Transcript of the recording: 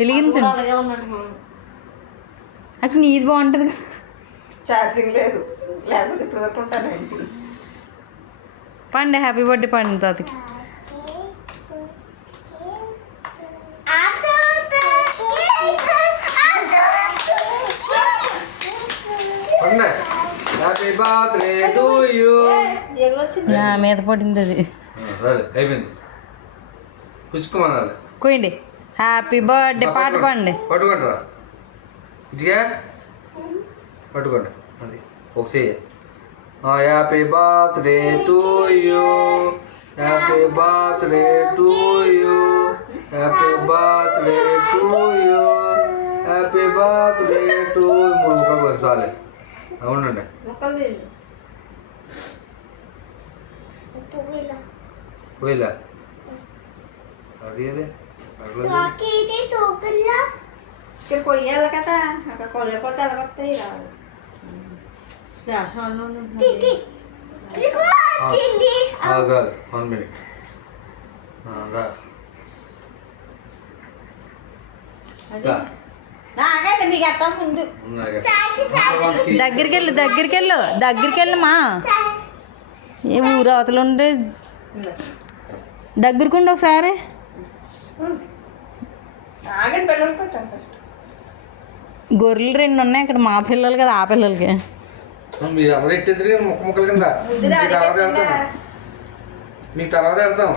వెలిగించండి. అక్కడ నీది బాగుంటుంది కదా. ఛార్జింగ్ లేదు, లేకపోతే ఇప్పుడు వరకు ఉంటాను ఇంటికి. పండి హ్యాపీ బర్త్డే పండి తాతకి. Happy birthday to you. మీద పడింది అది. సరే అయిపోయింది. పుచ్చుకోమనాలి. కోయండి. హ్యాపీ బర్త్డే పాట పాడండి. పట్టుకోండిరా ఇదిగా పట్టుకోండి. అది ఒకసారి happy birthday to you, happy birthday to you, happy birthday to you, happy birthday to. మూడు ముక్కలు వచ్చాలి. అవునండి. పోయిలా అది ఇక్కడ కొయ్యాలి కదా, అక్కడ కొయ్యకపోతే ఎలా వస్తాయి రాదు. ఆగాలి 1 minute. నాకైతే మీకు అట్ట ముందు దగ్గరికి వెళ్ళమ్మా. ఏ ఊరు అవతల ఉండే దగ్గరకుండి ఒకసారి. ఆగండి, పిల్లలు పెట్టండి ఫస్ట్. గొర్రెలు 2 ఉన్నాయి ఇక్కడ, మా పిల్లలు కదా ఆ పిల్లలకి. మీరు అందరూ ఎట్టేద్దరు ముక్క ముక్కల కింద. మీకు తర్వాత పెడతాం.